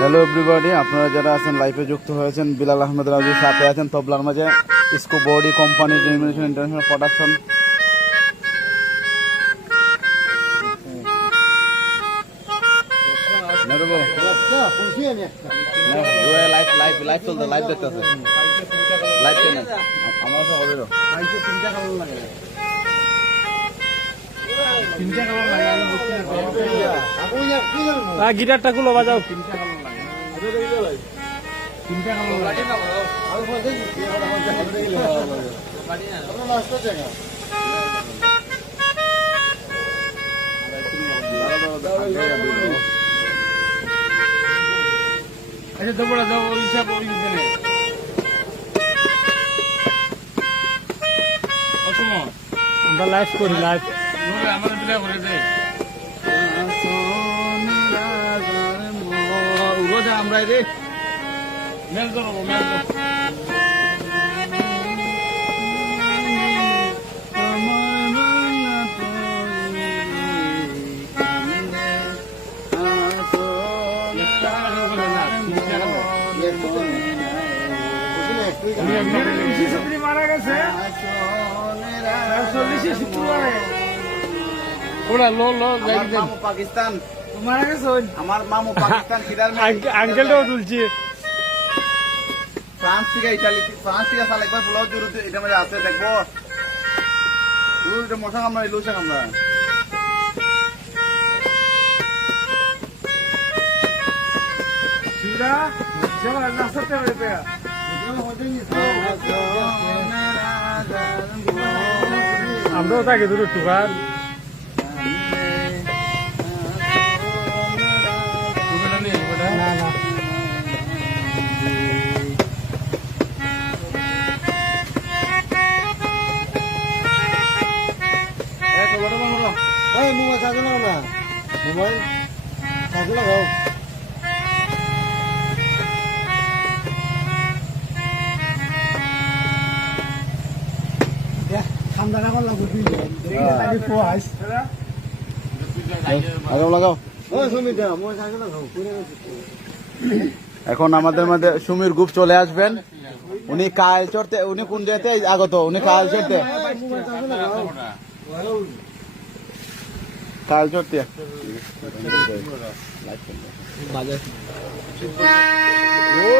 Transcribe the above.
Hello everybody, আপনারা যারা আছেন লাইভে যুক্ত হয়েছেন, বিলাল আহমেদ রাজুর সাথে আছেন তবলার মাঝে ইসকো বডি কোম্পানি জেমিনেশন ইন্টারন্যাশনাল প্রোডাকশন। লাইভ চলতে লাইভ দেখতেছে লাইভ কেন আমার হবে গিটারটা গুলো বাজাও। আমরা লাইভ করি লাইভ। আমরা রে মেল ধরো মেল ধরো। মারা গেছে পাকিস্তান মারা গেছে আমার মামু পাকিস্তান আঙ্কেলটাও তুলছি। ফ্রান্স থেকে ইটালি ফ্রান্স থেকে সাল একবার পোলাও জোর এটা মধ্যে আছে দেখবো মশা কামড়া লুচা কামড়া আমরাও থাকি দূর টুকার মোবাইল চার্জ লাগাও না, মোবাইল চার্জ লাগাও। লাগাও। এখন আমাদের মধ্যে সুমির গ্রুপ চলে আসবেন। উনি কাল চড়তে, উনি কোন জায়গাতে আগত, উনি কাল চড়তে কাল চড়তে ও